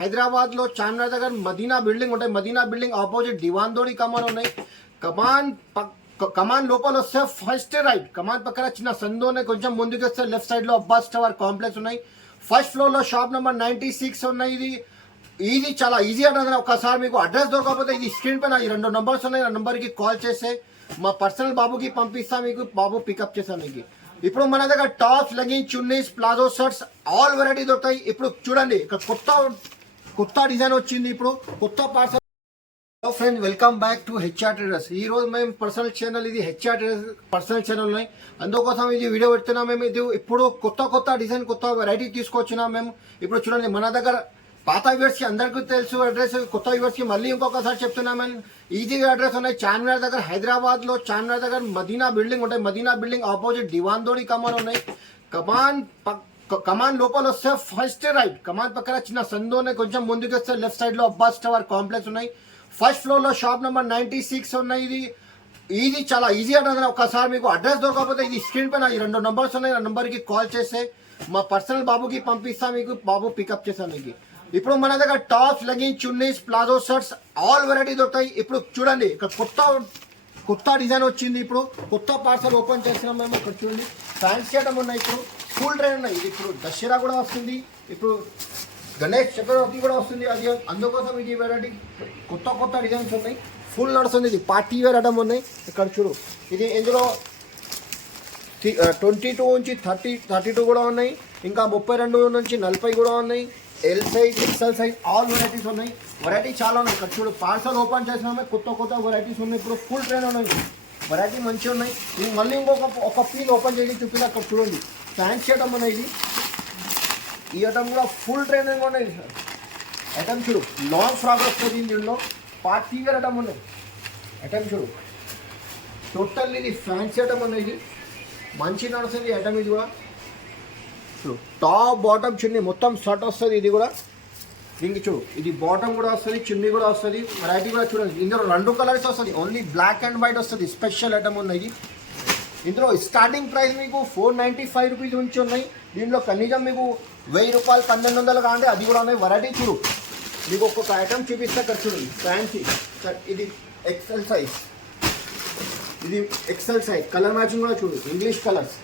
హైదరాబాద్ లో చార్మినార్ దగ్గర మదీనా బిల్డింగ్ ఉంటాయి. మదీనా బిల్డింగ్ ఆపోజిట్ దివాన్దోడి కమాన్ ఉన్నాయి. కమాన్ లోపల వస్తే ఫస్ట్ రైట్, కమాన్ పక్కన చిన్న సందు ఉన్నాయి. కొంచెం ముందుకు వస్తే లెఫ్ట్ సైడ్ లో అబ్బాస్ టవర్ కాంప్లెక్స్ ఉన్నాయి. ఫస్ట్ ఫ్లోర్ లో షాప్ నెంబర్ 96 ఉన్నాయి. ఇది చాలా ఈజీ అంటే ఒకసారి మీకు అడ్రస్ దొరకకపోతే ఇది స్క్రీన్ పైన ఈ 2 నంబర్స్ ఉన్నాయి. ఆ నంబర్ కి కాల్ చేస్తే మా పర్సనల్ బాబుకి పంపిస్తా, మీకు బాబు పికప్ చేస్తాను. మీకు ఇప్పుడు మన దగ్గర tops, leggings, chunnis, palazzo shirts all variety దొరుకుతాయి. ఇప్పుడు చూడండి ఇక్కడ కొత్త డిజైన్ వచ్చింది. ఇప్పుడు కొత్త parcel. Hello friends, welcome back to HR traders. ఈ రోజు మేము పర్సనల్ ఛానల్, ఇది హెచ్ఆర్ ట్రేడర్స్ పర్సనల్ ఛానల్ ఉన్నాయి. అందుకోసం ఇది వీడియో పెడుతున్నాం. మేము ఇది ఇప్పుడు కొత్త డిజైన్, కొత్త వెరైటీ తీసుకొచ్చినాం మేము. ఇప్పుడు చూడండి మన దగ్గర పాత వ్యూవర్స్ కి అందరికీ తెలుసు అడ్రస్, కొత్త వ్యూవర్స్ కి మళ్ళీ ఇంకొకసారి చెప్తున్నామని. ఈజీగా అడ్రస్ ఉన్నాయి. చార్మినార్ దగ్గర, హైదరాబాద్ లో చార్మినార్ దగ్గర మదీనా బిల్డింగ్ ఉంటాయి. మదీనా బిల్డింగ్ ఆపోజిట్ దివాన్దోడి కమాన్ ఉన్నాయి. కమాన్ లోపల వస్తే ఫస్ట్ రైట్, కమాన్ పక్కన చిన్న సందు ఉన్నాయి. కొంచెం ముందుకు వస్తే లెఫ్ట్ సైడ్ లో అబ్బాస్ టవర్ కాంప్లెక్స్ ఉన్నాయి. ఫస్ట్ ఫ్లోర్ లో షాప్ నెంబర్ 96 ఉన్నాయి. ఇది చాలా ఈజీ అంటే ఒకసారి మీకు అడ్రస్ దొరకకపోతే ఇది స్క్రీన్ పైన ఈ 2 నంబర్స్ ఉన్నాయి. ఆ నంబర్ కి కాల్ చేస్తే మా పర్సనల్ బాబుకి పంపిస్తా, మీకు బాబు పికప్ చేస్తాను. మీకు ఇప్పుడు మన దగ్గర tops, leggings, chunnis, palazzo shirts all variety దొరుకుతాయి. ఇప్పుడు చూడండి ఇక్కడ కొత్త డిజైన్ వచ్చింది. ఇప్పుడు కొత్త పార్సల్ ఓపెన్ చేస్తున్నాం మేము. ఇక్కడ చూడండి ఫ్యాన్సీ ఐటమ్ ఉన్నాయి. ఇప్పుడు ఫుల్ ట్రెండ్ ఉన్నాయి. ఇది ఇప్పుడు దసరా కూడా వస్తుంది, ఇప్పుడు గణేష్ చక్రవర్తి కూడా వస్తుంది. అది అందుకోసం ఇది వెరైటీ కొత్త డిజైన్స్ ఉన్నాయి. ఫుల్ నడుస్తుంది. ఇది పార్టీ వేర్ ఐటమ్ ఉన్నాయి. ఇక్కడ చూడు, ఇది ఇందులో 22 నుంచి 32 కూడా ఉన్నాయి. ఇంకా 32 నుంచి 40 కూడా ఉన్నాయి. L size, XL size all varieties ఉన్నాయి. వెరైటీ చాలా ఉన్నాయి. ఇక్కడ చూడు పార్సల్ ఓపెన్ చేసినామే. కొత్త వెరైటీస్ ఉన్నాయి. ఇప్పుడు ఫుల్ ట్రెండ్ ఉన్నాయి. వెరైటీ మంచిగా ఉన్నాయి. ఇది మళ్ళీ ఒక పీస్ ఓపెన్ చేసి చూపించి అక్కడ చూడండి ఫ్యాన్సీ ఐటమ్ ఉన్నాయి. ఈ ఐటమ్ కూడా ఫుల్ ట్రెండింగ్ ఉన్నాయి. ఐటమ్ చూడు, లాంగ్ ఫ్రాక్ వస్తుంది. దీనిలో పార్టీ వేర్ ఐటమ్ ఉన్నాయి. ఐటమ్ చూడు, టోటల్ ఇది ఫ్యాన్సీ ఐటమ్ ఉన్నాయి. మంచి నడుస్తుంది ఐటమ్. ఇది కూడా చూడు, టాప్ బాటమ్ చున్నీ మొత్తం షర్ట్ వస్తుంది. ఇది కూడా దీనికి చూడు, ఇది బాటమ్ కూడా వస్తుంది, చున్నీ కూడా వస్తుంది. వెరైటీ కూడా చూడండి. ఇందులో 2 కలర్స్ వస్తుంది. ఓన్లీ బ్లాక్ అండ్ వైట్ వస్తుంది. స్పెషల్ ఐటమ్ ఉన్నాయి. ఇందులో స్టార్టింగ్ ప్రైస్ మీకు 495 రూపీస్ నుంచి ఉన్నాయి. దీంట్లో కనీసం మీకు 1000 రూపాయలు, 1200 కాంటే అది కూడా ఉన్నాయి. వెరైటీ చూడు, మీకు ఒక్కొక్క ఐటమ్ చూపిస్తే ఇక్కడ చూడండి. ఫ్యాన్సీ ఇది ఎక్సెల్ సైజ్, ఇది ఎక్సెల్ సైజ్. కలర్ మ్యాచింగ్ కూడా చూడు, ఇంగ్లీష్ కలర్స్.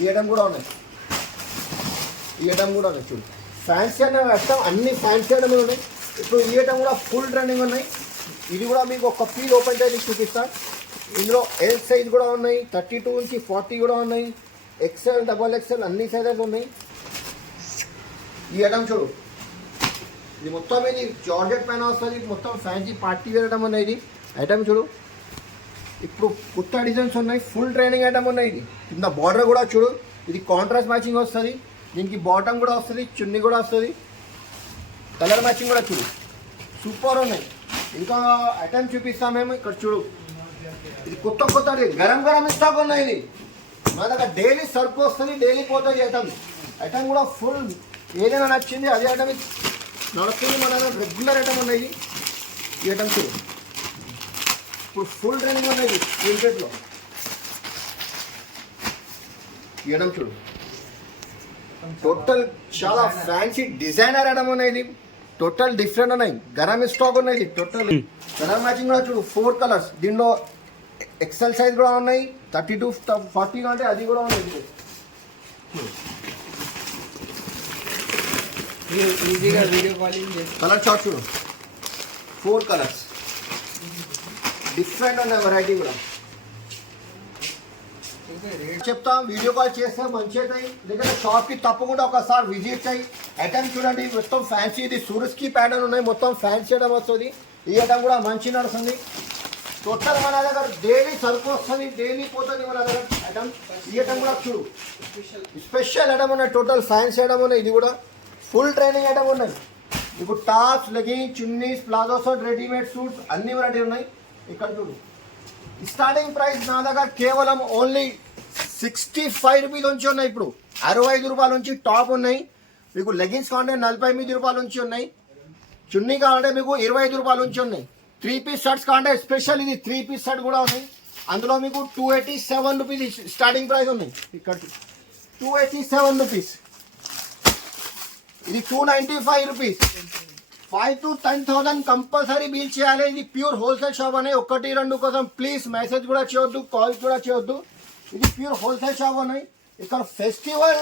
ఈ ఐటమ్ కూడా ఉన్నాయి. చూడు ఫ్యాన్సీ అనే ఐటమ్, అన్ని ఫ్యాన్సీ ఐటమ్ ఉన్నాయి. ఇప్పుడు ఈ ఐటమ్ కూడా ఫుల్ ట్రెండింగ్ ఉన్నాయి. ఇది కూడా మీకు ఒక పీస్ ఓపెన్ చేసి చూపిస్తాను. ఇందులో ఎల్ సైజ్ కూడా ఉన్నాయి. 32 నుంచి 40 కూడా ఉన్నాయి. ఎక్సెల్, డబల్ ఎక్సెల్ అన్ని సైజెస్ ఉన్నాయి. ఈ ఐటమ్ చూడు, ఇది మొత్తం ఇది జార్జెట్ పైన వస్తుంది. మొత్తం ఫ్యాన్సీ పార్టీ వేర్ ఐటమ్ అనేది. ఐటమ్ చూడు, ఇప్పుడు కొత్త డిజైన్స్ ఉన్నాయి. ఫుల్ ట్రైనింగ్ ఐటమ్ ఉన్నాయి. ఇది కింద బార్డర్ కూడా చూడు, ఇది కాంట్రాస్ట్ మ్యాచింగ్ వస్తుంది. దీనికి బాటమ్ కూడా వస్తుంది, చున్నీ కూడా వస్తుంది. కలర్ మ్యాచింగ్ కూడా చూడు, సూపర్ ఉన్నాయి. ఇంకా ఐటమ్ చూపిస్తాం మేము. ఇక్కడ చూడు, ఇది కొత్త గరం స్టాక్ ఉన్నాయి. ఇది మన దగ్గర డైలీ సరుకు వస్తుంది, డైలీ పోతుంది. ఐటమ్ కూడా ఫుల్, ఏదైనా నచ్చింది అదే ఐటమ్ నడుస్తుంది. మన దగ్గర రెగ్యులర్ ఐటమ్ ఉన్నాయి. ఈ ఐటమ్ చూడు, ఇప్పుడు ఫుల్ ట్రైనింగ్ ఉన్నాయి ప్రింటెడ్లో. ఈ ఐటమ్ చూడు, టోటల్ చాలా ఫ్యాన్సీ డిజైనర్ ఐటమ్ ఉన్నాయి. టోటల్ డిఫరెంట్ ఉన్నాయి. గరం స్టాక్ ఉన్నాయి. టోటల్ కలర్ మ్యాచింగ్ కూడా చూడు, 4 కలర్స్. దీనిలో ఎక్సెల్ సైజ్ కూడా ఉన్నాయి. 32, 40 అంటే అది కూడా ఉన్నాయి. ఈజీగా వీడియో కాలింగ్ కలర్ చార్ట్ చూడు, 4 కలర్స్ డిఫరెంట్ ఉన్నాయి. వెరైటీ కూడా చెప్తాం. వీడియో కాల్ చేస్తే మంచి అవుతాయి. లేకపోతే షాప్కి తప్పకుండా ఒకసారి విజిట్ అయ్యి ఐటమ్ చూడండి. మొత్తం ఫ్యాన్సీ, ఇది సూరస్కి ప్యాటర్న్ ఉన్నాయి. మొత్తం ఫ్యాన్సీ ఐటమ్ వస్తుంది. ఈ ఐటమ్ కూడా మంచి నడుస్తుంది. టోటల్ మన దగ్గర డైలీ సరుకు వస్తుంది, డైలీ పోతుంది మన దగ్గర ఐటమ్. ఈ ఐటమ్ కూడా చూడు, స్పెషల్ ఐటమ్ ఉన్నాయి. టోటల్ ఫ్యాన్సీ ఐటమ్ ఉన్నాయి. ఇది కూడా ఫుల్ ట్రైనింగ్ ఐటమ్ ఉన్నాయి. ఇప్పుడు tops, leggings, chunnis, palazzo shirt, readymade suits అన్ని వెరైటీ ఉన్నాయి. ఇక్కడ చూడు, స్టార్టింగ్ ప్రైస్ నా దగ్గర కేవలం ఓన్లీ 65 రూపీస్ నుంచి ఉన్నాయి. ఇప్పుడు 65 రూపాయల నుంచి టాప్ ఉన్నాయి. మీకు లెగిన్స్ కావాలంటే 48 రూపాయల నుంచి ఉన్నాయి. చున్నీ కావాలంటే మీకు 25 రూపాయల నుంచి ఉన్నాయి. 3 పీస్ షర్ట్స్ కావాలంటే స్పెషల్ ఇది 3 పీస్ షర్ట్ కూడా ఉన్నాయి. అందులో మీకు 287 రూపీస్ స్టార్టింగ్ ప్రైస్ ఉన్నాయి. ఇక్కడ 287 రూపీస్. ఇది 295 రూపీస్. 5 to 10,000 కంపల్సరీ బిల్ చేయాలి. ఇది ప్యూర్ హోల్సేల్ షాప్ అనే 1, 2 కోసం ప్లీజ్ మెసేజ్ కూడా చేయొద్దు, కాల్ కూడా చేయొద్దు. ఇది ప్యూర్ హోల్సేల్ షాప్ ఉన్నాయి. ఇక్కడ ఫెస్టివల్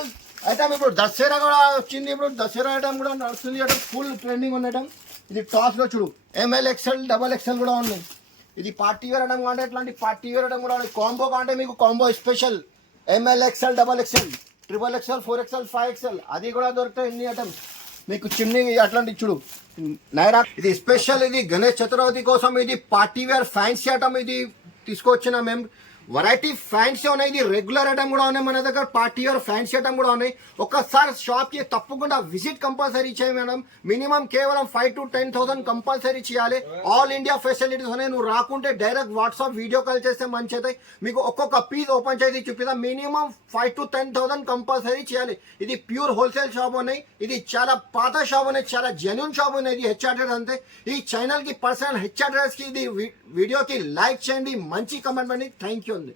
ఐటమ్ ఇప్పుడు దసరా కూడా వచ్చింది. ఇప్పుడు దసరా ఐటమ్ కూడా నడుస్తుంది. ఐటమ్ ఫుల్ ట్రెండింగ్ ఉన్న ఐటమ్. ఇది టాప్స్లో చూడు ML XL XXL కూడా ఉన్నాయి. ఇది పార్టీ వేర్ ఐటమ్ కాంటే ఇట్లాంటి పార్టీ వేర్ ఐటమ్ కూడా ఉన్నాయి. కాంబో కాంటే మీకు combo special ML XL XXL XXL 4XL 5XL అది కూడా దొరుకుతాయి. ఇన్ని ఐటమ్స్ మీకు చిన్ని అట్లాంటి చూడు నైరా. ఇది స్పెషల్, ఇది గణేష్ చతుర్థి కోసం ఇది పార్టీ వేర్ ఫ్యాన్సీ ఐటమ్ ఇది తీసుకొచ్చిన మేము. వెరైటీ ఫ్యాన్సీ ఉన్నాయి. ఇది రెగ్యులర్ ఐటమ్ కూడా ఉన్నాయి మన దగ్గర. పార్టీ వేర్ ఫ్యాన్సీ ఐటమ్ కూడా ఉన్నాయి. ఒక్కసారి షాప్కి తప్పకుండా విజిట్ కంపల్సరీ చేయాలి మేడం. మినిమం కేవలం 5 to 10,000 కంపల్సరీ చేయాలి. ఆల్ ఇండియా ఫెసిలిటీస్ ఉన్నాయి. నువ్వు రాకుంటే డైరెక్ట్ వాట్సాప్ వీడియో కాల్ చేస్తే మంచి అవుతాయి. మీకు ఒక్కొక్క పీస్ ఓపెన్ చేసి చూపిస్తాం. మినిమం 5 to 10,000 కంపల్సరీ చేయాలి. ఇది ప్యూర్ హోల్సేల్ షాప్ ఉన్నాయి. ఇది చాలా పాత షాప్ ఉన్నాయి, చాలా జెన్యున్ షాప్ ఉన్నాయి. ఇది హెచ్ఆర్ఎస్ అంతే. ఈ ఛానల్కి పర్సనల్ హెచ్ఆర్ఎస్కి ఇది వీడియోకి లైక్ చేయండి, మంచి కమెంట్ చేయండి. థ్యాంక్ యూ అండి.